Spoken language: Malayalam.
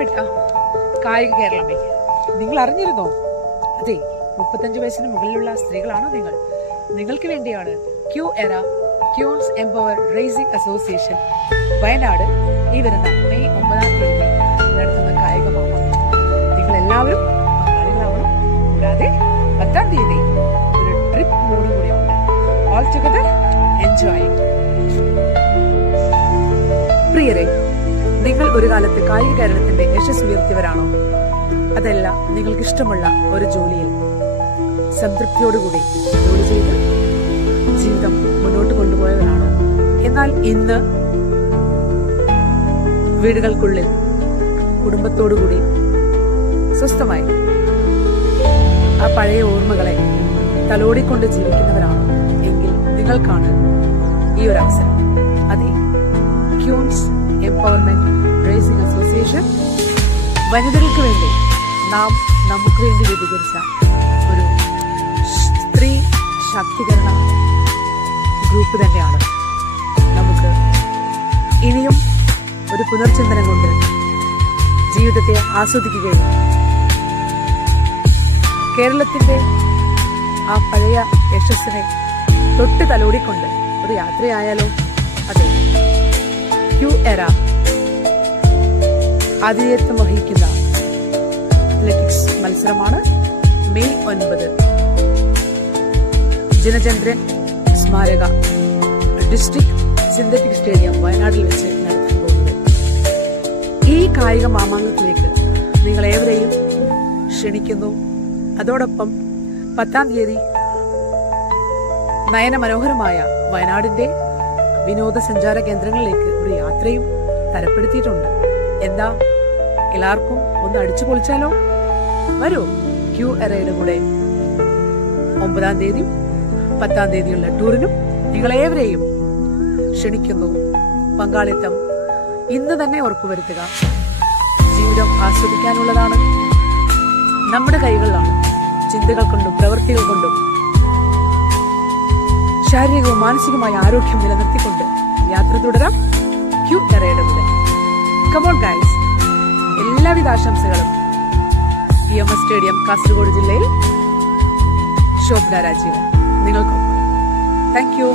പ്രിയപ്പെട്ട കായിക കേരളമേ, നിങ്ങൾ അറിഞ്ഞിരുന്നോ? അതെ, 35 വയസ്സിന് മുകളിലുള്ള സ്ത്രീകളാണോ നിങ്ങൾ? നിങ്ങൾക്ക് വേണ്ടിയാണ് QERA ക്യൂൻസ് എംപവർ റേസിംഗ് അസോസിയേഷൻ വയനാട് ഈ വരുന്ന മെയ് 9 നടത്തുന്ന കായിക മാമാങ്കം. നിങ്ങൾ എല്ലാവരും പങ്കാളികളാവണം. കൂടാതെ 10 ഒരു ട്രിപ്പ് മോഡും കൂടിയുണ്ട്. All together enjoying. പ്രിയരെ, നിങ്ങൾ ഒരു കാലത്ത് കായിക കേരളത്തിന്റെ യശസ് ഉയർത്തിയവരാണോ? അതല്ല, നിങ്ങൾക്ക് ഇഷ്ടമുള്ള ഒരു ജോലിയിൽ സംതൃപ്തിയോടുകൂടി ജോലി ചെയ്ത് ജീവിതം മുന്നോട്ട് കൊണ്ടുപോയവരാണോ? എന്നാൽ ഇന്ന് വീടുകൾക്കുള്ളിൽ കുടുംബത്തോടുകൂടി സ്വസ്ഥമായി ആ പഴയ ഓർമ്മകളെ തലോടിക്കൊണ്ട് ജീവിക്കുന്നവരാണോ എങ്കിൽ നിങ്ങൾക്കാണ് ഈ ഒരു അവസരം. അതെ, ക്യൂൻസ് എംപവർമെന്റ് റേസിംഗ് അസോസിയേഷൻ വനിതകൾക്ക് വേണ്ടി നമുക്ക് വേണ്ടി രൂപീകരിച്ച ഒരു സ്ത്രീ ശാക്തീകരണ ഗ്രൂപ്പ് തന്നെയാണ്. നമുക്ക് ഇനിയും ഒരു പുനർചിന്തനം കൊണ്ട് ജീവിതത്തെ ആസ്വദിക്കുകയും കേരളത്തിന്റെ ആ പഴയ യശസ്സിനെ തൊട്ട് തലോടിക്കൊണ്ട് ഒരു യാത്രയായാലോ? അതെ, QERA ആതിഥേയത്വം വഹിക്കുന്ന അത്ലറ്റിക്സ് മത്സരമാണ് മെയ് 9 ജനചന്ദ്രൻ സ്മാരക ഡിസ്ട്രിക്ട് സിന്തറ്റിക് സ്റ്റേഡിയം വയനാട്ടിൽ വെച്ച് നടത്താൻ പോകുന്നത്. ഈ കായിക മാമാങ്കത്തിലേക്ക് നിങ്ങളേവരെയും ക്ഷണിക്കുന്നു. അതോടൊപ്പം 10 നയനമനോഹരമായ വയനാടിന്റെ വിനോദസഞ്ചാര കേന്ദ്രങ്ങളിലേക്ക് ഒരു യാത്രയും തരപ്പെടുത്തിയിട്ടുണ്ട്. എന്താ, എല്ലാവർക്കും ഒന്ന് അടിച്ചു പൊളിച്ചാലോ? വരൂ, QERAയുടെ കൂടെ 9 10 ടൂറിനും നിങ്ങളേവരെയും ക്ഷണിക്കുന്നു. പങ്കാളിത്തം ഇന്ന് തന്നെ ഉറപ്പുവരുത്തുക. ജീവിതം ആസ്വദിക്കാനുള്ളതാണ്. നമ്മുടെ കൈകളിലാണ്. ചിന്തകൾ കൊണ്ടും പ്രവൃത്തികൾ കൊണ്ടും ശാരീരികവും മാനസികമായ ആരോഗ്യം നിലനിർത്തിക്കൊണ്ട് യാത്ര തുടരാം QERAയുടെ കൂടെ. കമോൺ ഗൈസ്, എല്ലാവിധ ആശംസകളും. EMS സ്റ്റേഡിയം, കാസർഗോഡ് ജില്ലയിൽ ശോഭന രാജീവൻ നിങ്ങൾക്കൊപ്പം. Thank you.